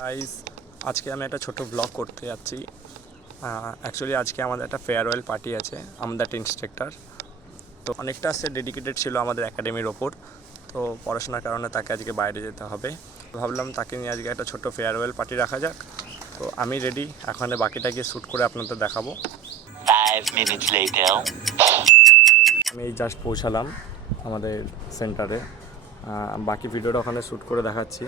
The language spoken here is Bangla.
গাইস, আজকে আমি একটা ছোট ব্লগ করতে যাচ্ছি। অ্যাকচুয়ালি আজকে আমাদের একটা ফেয়ারওয়েল পার্টি আছে আমাদের একটা ইন্সট্রাক্টর। তো অনেকটা সে ডেডিকেটেড ছিল আমাদের একাডেমির ওপর। তো পড়াশোনার কারণে তাকে আজকে বাইরে যেতে হবে। ভাবলাম তাকে নিয়ে আজকে একটা ছোট্ট ফেয়ারওয়েল পার্টি রাখা যাক। তো আমি রেডি, এখন বাকিটা গিয়ে শ্যুট করে আপনাদের দেখাবো। 5 minutes later. আমি এই জাস্ট পৌঁছালাম আমাদের সেন্টারে। বাকি ভিডিওটা ওখানে শ্যুট করে দেখাচ্ছি।